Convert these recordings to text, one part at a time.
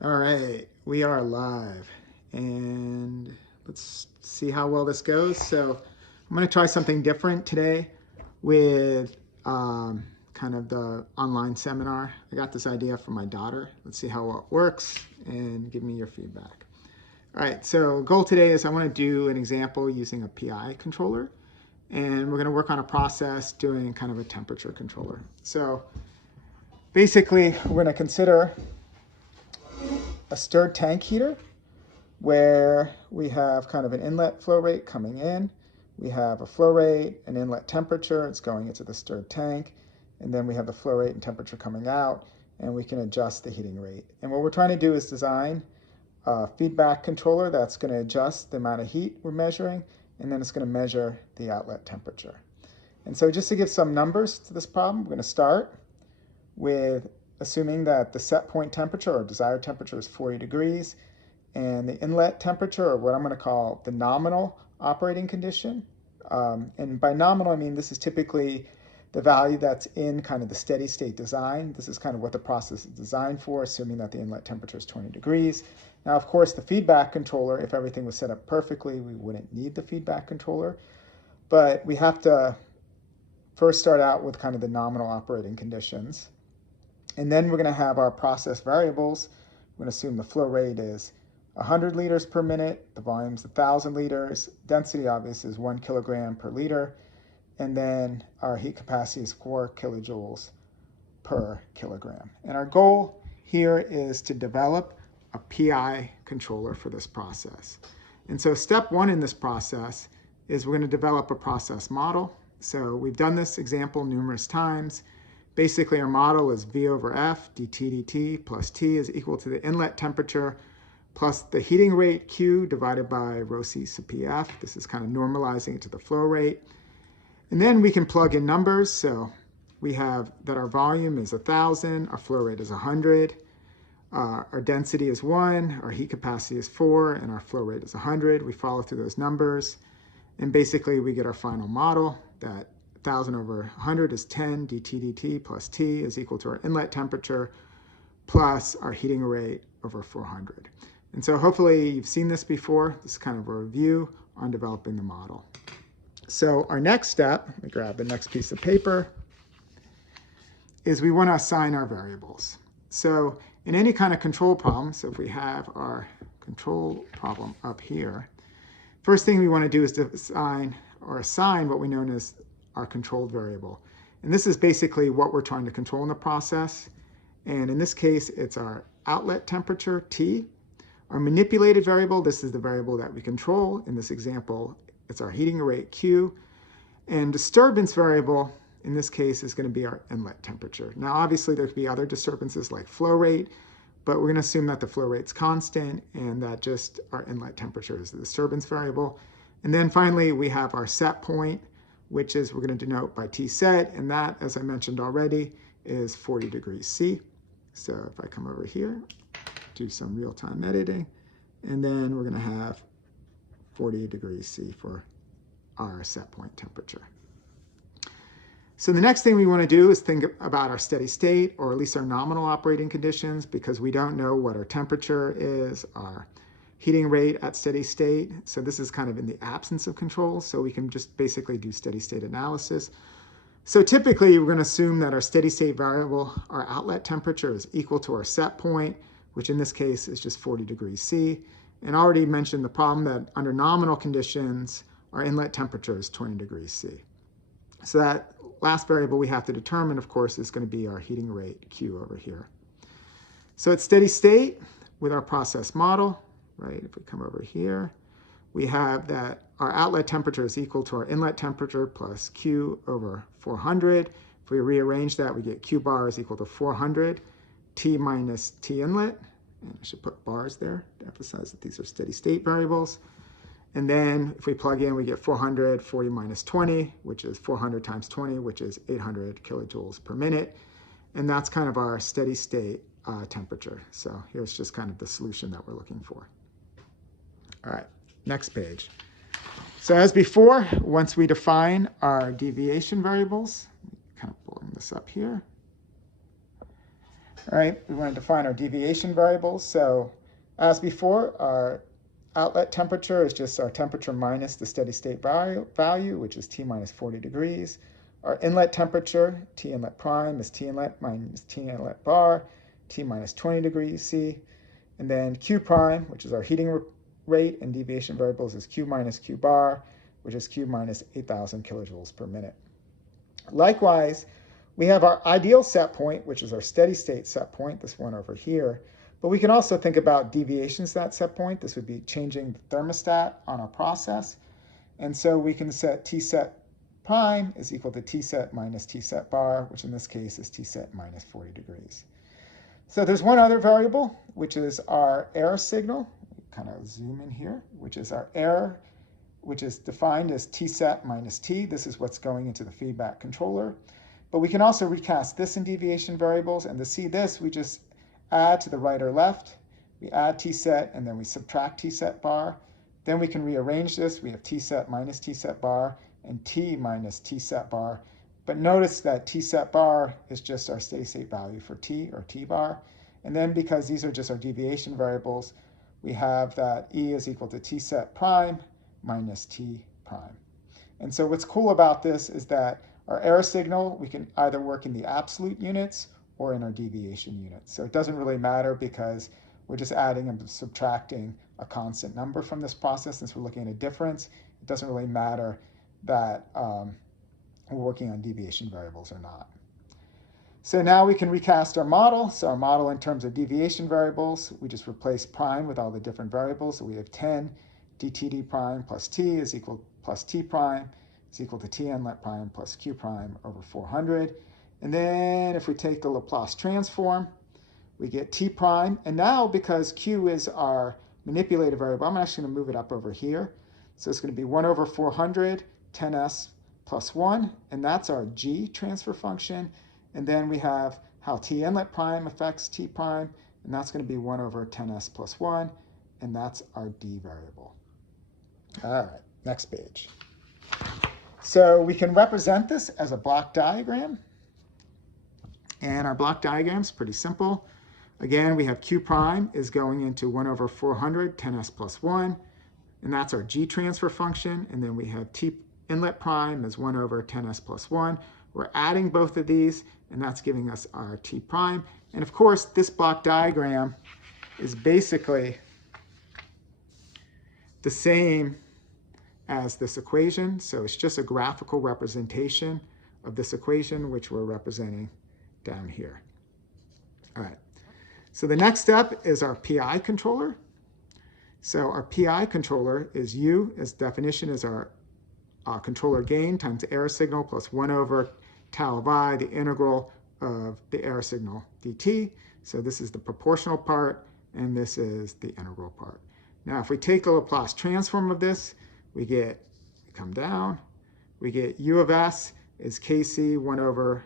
All right, we are live, and let's see how well this goes. So I'm going to try something different today with kind of the online seminar. I got this idea from my daughter. Let's see how well it works and give me your feedback. All right, so goal today is I want to do an example using a PI controller, and we're going to work on a process doing kind of a temperature controller. So basically, we're going to consider a stirred tank heater where we have kind of an inlet flow rate coming in. We have a flow rate, an inlet temperature, it's going into the stirred tank, and then we have the flow rate and temperature coming out, and we can adjust the heating rate. And what we're trying to do is design a feedback controller that's going to adjust the amount of heat we're measuring, and then it's going to measure the outlet temperature. And so just to give some numbers to this problem, we're going to start with assuming that the set point temperature or desired temperature is 40 degrees, and the inlet temperature, or what I'm going to call the nominal operating condition. And by nominal, I mean this is typically the value that's in kind of the steady state design. This is kind of what the process is designed for, assuming that the inlet temperature is 20 degrees. Now, of course, the feedback controller, if everything was set up perfectly, we wouldn't need the feedback controller. But we have to first start out with kind of the nominal operating conditions. And then we're going to have our process variables. We're going to assume the flow rate is 100 liters per minute, the volume is 1,000 liters, density obviously is 1 kilogram per liter, and then our heat capacity is 4 kilojoules per kilogram. And our goal here is to develop a PI controller for this process. And so step one in this process is we're going to develop a process model. So we've done this example numerous times. Basically, our model is V over F dt dt plus T is equal to the inlet temperature plus the heating rate Q divided by rho C sub PF. This is kind of normalizing it to the flow rate. And then we can plug in numbers. So we have that our volume is 1,000, our flow rate is 100, our density is 1, our heat capacity is 4, and our flow rate is 100. We follow through those numbers. And basically, we get our final model that 1,000 over 100 is 10 dt dt plus T is equal to our inlet temperature plus our heating rate over 400. And so hopefully you've seen this before. This is kind of a review on developing the model. So our next step, let me grab the next piece of paper, is we want to assign our variables. So in any kind of control problem, so if we have our control problem up here, first thing we want to do is assign what we know as our controlled variable. And this is basically what we're trying to control in the process. And in this case, it's our outlet temperature, T. Our manipulated variable, this is the variable that we control. In this example, it's our heating rate, Q. And disturbance variable, in this case, is going to be our inlet temperature. Now, obviously, there could be other disturbances like flow rate, but we're going to assume that the flow rate's constant and that just our inlet temperature is the disturbance variable. And then finally, we have our set point, which is we're going to denote by T set, and that, as I mentioned already, is 40 degrees C. So if I come over here, do some real-time editing, and then we're going to have 40 degrees C for our set point temperature. So the next thing we want to do is think about our steady state, or at least our nominal operating conditions, because we don't know what our temperature is, our heating rate at steady state. So this is kind of in the absence of control, so we can just basically do steady state analysis. So typically, we're going to assume that our steady state variable, our outlet temperature, is equal to our set point, which in this case is just 40 degrees C. And I already mentioned the problem that under nominal conditions, our inlet temperature is 20 degrees C. So that last variable we have to determine, of course, is going to be our heating rate, Q over here. So at steady state, with our process model, right, if we come over here, we have that our outlet temperature is equal to our inlet temperature plus Q over 400. If we rearrange that, we get Q bar is equal to 400 T minus T inlet. And I should put bars there to emphasize that these are steady state variables. And then if we plug in, we get 400, 40 minus 20, which is 400 times 20, which is 800 kilojoules per minute. And that's kind of our steady state temperature. So here's just kind of the solution that we're looking for. All right, next page. So as before, once we define our deviation variables, kind of pulling this up here. All right, we want to define our deviation variables. So as before, our outlet temperature is just our temperature minus the steady state value, which is T minus 40 degrees. Our inlet temperature, T inlet prime, is T inlet minus T inlet bar, T minus 20 degrees C. And then Q prime, which is our heating rate and deviation variables, is Q minus Q bar, which is Q minus 8,000 kilojoules per minute. Likewise, we have our ideal set point, which is our steady state set point, this one over here. But we can also think about deviations to that set point. This would be changing the thermostat on our process. And so we can set T set prime is equal to T set minus T set bar, which in this case is T set minus 40 degrees. So there's one other variable, which is our error signal. Kind of zoom in here, which is our error, which is defined as T set minus T. This is what's going into the feedback controller. But we can also recast this in deviation variables. And to see this, we just add to the right or left. We add T set, and then we subtract T set bar. Then we can rearrange this. We have T set minus T set bar and T minus T set bar. But notice that T set bar is just our steady state value for T, or T bar. And then because these are just our deviation variables, we have that E is equal to T set prime minus T prime. And so what's cool about this is that our error signal, we can either work in the absolute units or in our deviation units. So it doesn't really matter because we're just adding and subtracting a constant number from this process. Since we're looking at a difference, it doesn't really matter that we're working on deviation variables or not. So now we can recast our model. So our model in terms of deviation variables, we just replace prime with all the different variables. So we have 10 dTd prime plus T is equal plus T prime is equal to T inlet prime plus Q prime over 400. And then if we take the Laplace transform, we get T prime. And now because Q is our manipulated variable, I'm actually going to move it up over here. So it's going to be 1 over 400, 10s plus 1. And that's our G transfer function. And then we have how T inlet prime affects T prime. And that's going to be 1 over 10s plus 1. And that's our D variable. All right, next page. So we can represent this as a block diagram. And our block diagram is pretty simple. Again, we have Q prime is going into 1 over 400, 10s plus 1. And that's our G transfer function. And then we have T inlet prime is 1 over 10s plus 1. We're adding both of these, and that's giving us our T prime. And of course, this block diagram is basically the same as this equation. So it's just a graphical representation of this equation, which we're representing down here. All right. So the next step is our PI controller. So our PI controller is U, as definition, is our controller gain times the error signal plus 1 over tau of I, the integral of the error signal dt. So this is the proportional part, and this is the integral part. Now, if we take the Laplace transform of this, we come down, we get U of S is Kc 1 over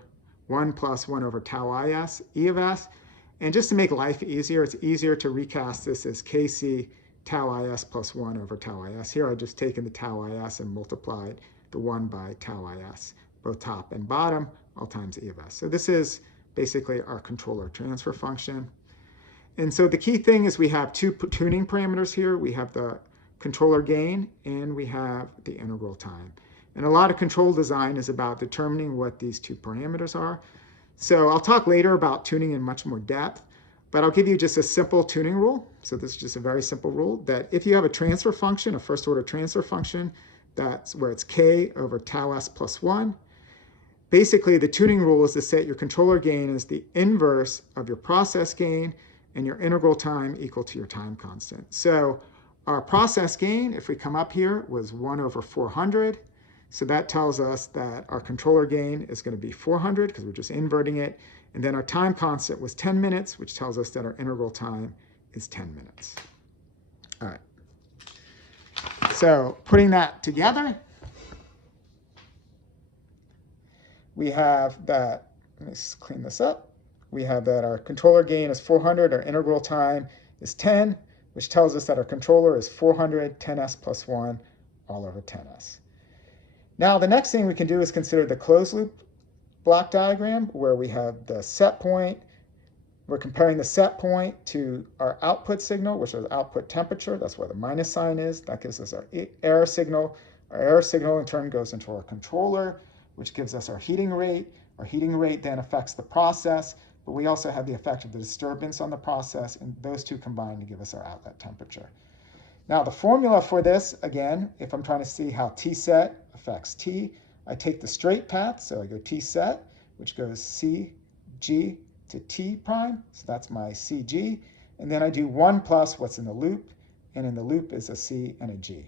1 plus 1 over tau is E of S. And just to make life easier, it's easier to recast this as Kc tau is plus 1 over tau is. Here I've just taken the tau is and multiplied the 1 by tau is, both top and bottom, all times E of S. So this is basically our controller transfer function. And so the key thing is we have two tuning parameters here. We have the controller gain and we have the integral time. And a lot of control design is about determining what these two parameters are. So I'll talk later about tuning in much more depth, but I'll give you just a simple tuning rule. So this is just a very simple rule that if you have a transfer function, a first order transfer function, that's where it's K over tau s plus 1. Basically, the tuning rule is to set your controller gain as the inverse of your process gain and your integral time equal to your time constant. So our process gain, if we come up here, was 1 over 400. So that tells us that our controller gain is going to be 400 because we're just inverting it. And then our time constant was 10 minutes, which tells us that our integral time is 10 minutes. All right. So putting that together, we have that, let me clean this up. We have that our controller gain is 400, our integral time is 10, which tells us that our controller is 400, 10s plus 1, all over 10s. Now, the next thing we can do is consider the closed loop block diagram, where we have the set point, We're comparing the set point to our output signal, which is output temperature. That's where the minus sign is. That gives us our error signal. Our error signal in turn goes into our controller, which gives us our heating rate. Our heating rate then affects the process, but we also have the effect of the disturbance on the process, and those two combine to give us our outlet temperature. Now the formula for this, again, if I'm trying to see how T set affects T, I take the straight path, so I go T set, which goes C, G to T prime, so that's my CG, and then I do 1 plus what's in the loop, and in the loop is a C and a G.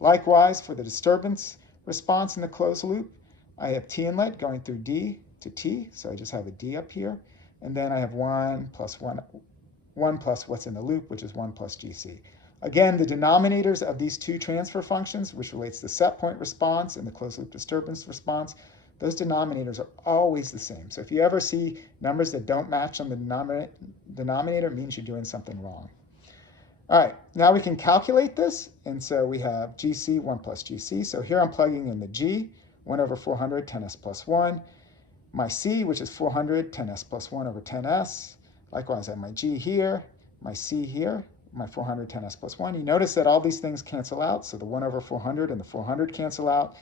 Likewise, for the disturbance response in the closed loop, I have T inlet going through D to T, so I just have a D up here, and then I have 1 plus what's in the loop, which is 1 plus GC. Again, the denominators of these two transfer functions, which relates to the set point response and the closed loop disturbance response, those denominators are always the same. So if you ever see numbers that don't match on the denominator, it means you're doing something wrong. All right, now we can calculate this. And so we have GC, 1 plus GC. So here I'm plugging in the G, 1 over 400, 10s plus 1. My C, which is 400, 10s plus 1 over 10s. Likewise, I have my G here, my C here, my 400, 10s plus 1. You notice that all these things cancel out. So the 1 over 400 and the 400 cancel out.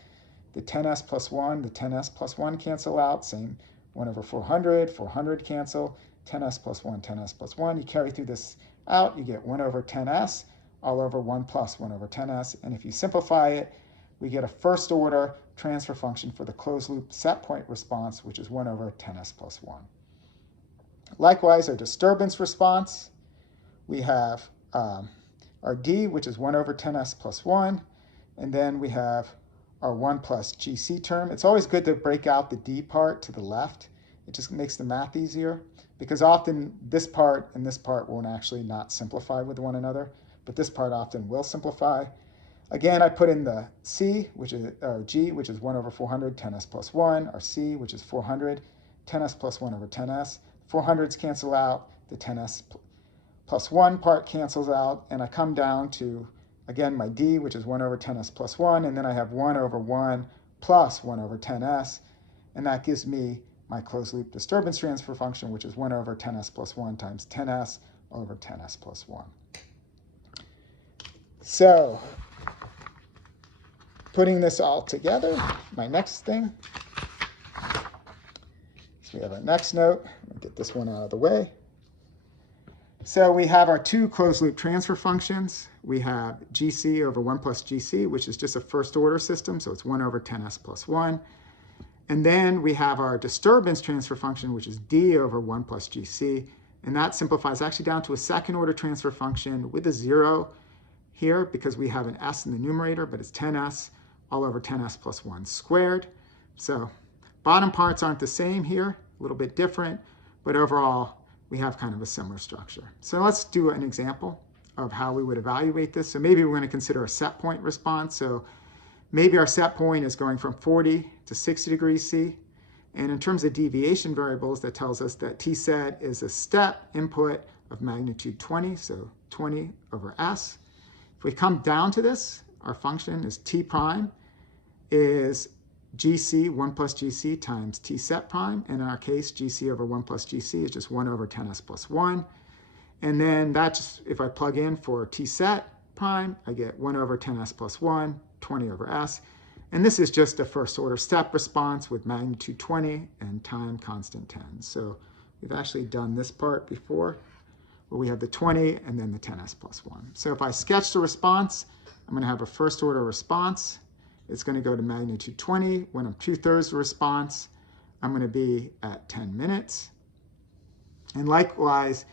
The 10s plus 1, the 10s plus 1 cancel out. Same 1 over 400, 400 cancel. 10s plus 1, 10s plus 1. You carry through this out, you get 1 over 10s all over 1 plus 1 over 10s. And if you simplify it, we get a first order transfer function for the closed loop set point response, which is 1 over 10s plus 1. Likewise, our disturbance response, we have our D, which is 1 over 10s plus 1. And then we have our 1 plus GC term. It's always good to break out the D part to the left. It just makes the math easier, because often this part and this part won't actually not simplify with one another, but this part often will simplify. Again, I put in the C, which is our G, which is 1 over 400, 10s plus 1, our C, which is 400, 10s plus 1 over 10s. 400s cancel out, the 10s plus 1 part cancels out, and I come down to, again, my D, which is 1 over 10s plus 1, and then I have 1 over 1 plus 1 over 10s, and that gives me my closed loop disturbance transfer function, which is 1 over 10s plus 1 times 10s over 10s plus 1. So, putting this all together, my next thing, so we have our next note. I'll get this one out of the way. So we have our two closed loop transfer functions. We have GC over 1 plus GC, which is just a first order system, so it's 1 over 10s plus 1. And then we have our disturbance transfer function, which is D over 1 plus GC, and that simplifies actually down to a second order transfer function with a 0 here, because we have an s in the numerator, but it's 10s all over 10s plus 1 squared. So bottom parts aren't the same here, a little bit different, but overall we have kind of a similar structure. So let's do an example of how we would evaluate this. So maybe we're going to consider a set point response. So maybe our set point is going from 40 to 60 degrees C. And in terms of deviation variables, that tells us that T set is a step input of magnitude 20, so 20 over S. If we come down to this, our function is T prime is GC, 1 plus GC times T set prime. In our case, GC over 1 plus GC is just 1 over 10s plus 1. And then that just, if I plug in for T set prime, I get 1 over 10s plus 1, 20 over S. And this is just a first order step response with magnitude 20 and time constant 10. So we've actually done this part before, where we have the 20 and then the 10s plus 1. So if I sketch the response, I'm going to have a first order response. It's going to go to magnitude 20. When I'm 2/3 the response, I'm going to be at 10 minutes. And likewise,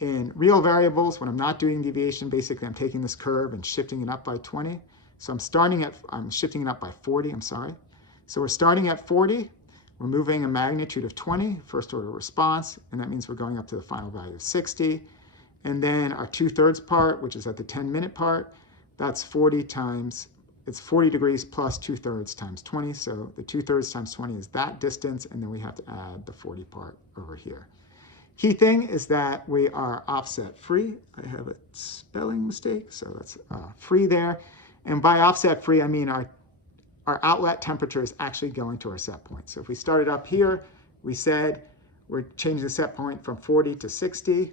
in real variables, when I'm not doing deviation, basically I'm taking this curve and shifting it up by 20. So I'm shifting it up by 40, I'm sorry. So we're starting at 40. We're moving a magnitude of 20, first order response, and that means we're going up to the final value of 60. And then our 2/3 part, which is at the 10-minute part, that's 40 times, it's 40 degrees plus 2/3 times 20. So the 2/3 times 20 is that distance, and then we have to add the 40 part over here. Key thing is that we are offset free. I have a spelling mistake, so that's free there. And by offset free, I mean our outlet temperature is actually going to our set point. So if we started up here, we said we're changing the set point from 40 to 60.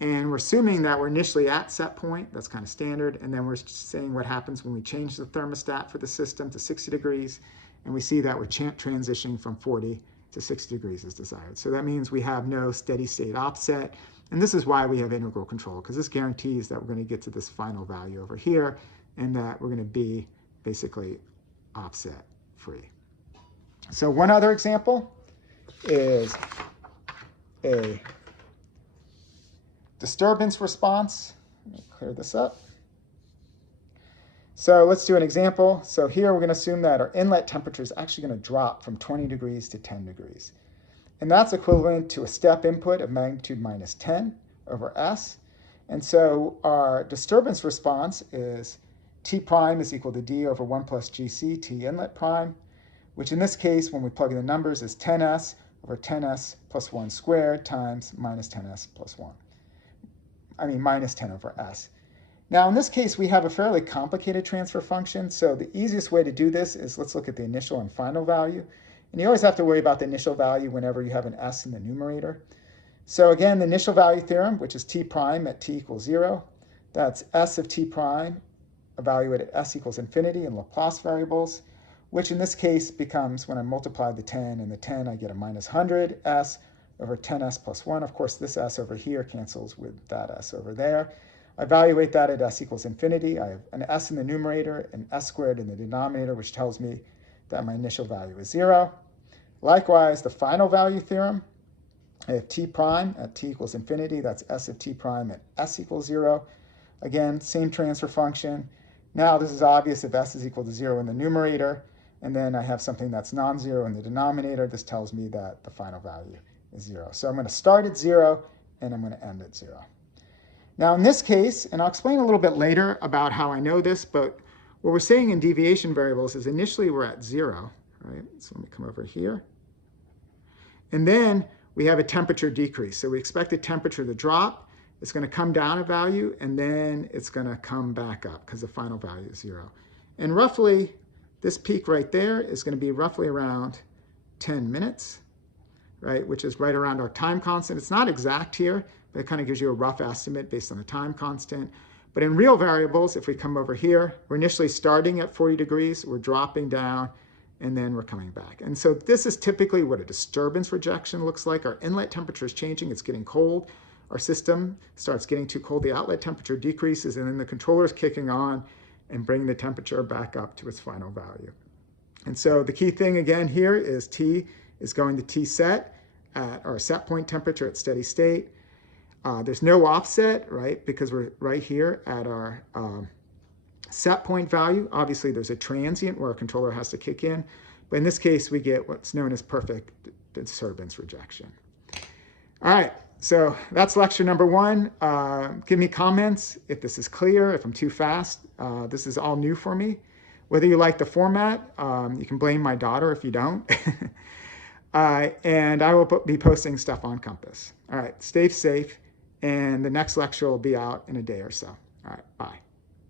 And we're assuming that we're initially at set point. That's kind of standard. And then we're saying what happens when we change the thermostat for the system to 60 degrees. And we see that we're transitioning from 40 to 60 degrees as desired. So that means we have no steady state offset. And this is why we have integral control, because this guarantees that we're going to get to this final value over here and that we're going to be basically offset free. So one other example is a disturbance response. Let me clear this up. So let's do an example. So here we're going to assume that our inlet temperature is actually going to drop from 20 degrees to 10 degrees. And that's equivalent to a step input of magnitude minus 10 over S. And so our disturbance response is T prime is equal to D over 1 plus GC T inlet prime, which in this case, when we plug in the numbers, is 10S over 10S plus 1 squared times minus 10S plus 1. Minus 10 over S. Now, in this case, we have a fairly complicated transfer function. So the easiest way to do this is let's look at the initial and final value. And you always have to worry about the initial value whenever you have an S in the numerator. So again, the initial value theorem, which is T prime at T equals 0, that's S of T prime evaluated at S equals infinity in Laplace variables, which in this case becomes, when I multiply the 10 and the 10, I get a minus 100 S over 10S plus 1. Of course, this S over here cancels with that S over there. I evaluate that at S equals infinity. I have an S in the numerator and S squared in the denominator, which tells me that my initial value is 0. Likewise, the final value theorem, I have T prime at T equals infinity. That's S of T prime at S equals 0. Again, same transfer function. Now this is obvious if S is equal to 0 in the numerator, and then I have something that's non-zero in the denominator. This tells me that the final value is 0. So I'm going to start at 0, and I'm going to end at 0. Now in this case, and I'll explain a little bit later about how I know this, but what we're saying in deviation variables is initially we're at 0, right? So let me come over here. And then we have a temperature decrease. So we expect the temperature to drop. It's going to come down a value, and then it's going to come back up because the final value is 0. And roughly, this peak right there is going to be roughly around 10 minutes, right? Which is right around our time constant. It's not exact here, but it kind of gives you a rough estimate based on the time constant. But in real variables, if we come over here, we're initially starting at 40 degrees, we're dropping down, and then we're coming back. And so this is typically what a disturbance rejection looks like. Our inlet temperature is changing, it's getting cold. Our system starts getting too cold, the outlet temperature decreases, and then the controller is kicking on and bringing the temperature back up to its final value. And so the key thing again here is T is going to T set at our set point temperature at steady state. There's no offset, right? Because we're right here at our set point value. Obviously, there's a transient where our controller has to kick in. But in this case, we get what's known as perfect disturbance rejection. All right, so that's lecture number 1. Give me comments if this is clear, if I'm too fast. This is all new for me. Whether you like the format, you can blame my daughter if you don't. And I will be posting stuff on Compass. All right, stay safe. And the next lecture will be out in a day or so. All right, bye.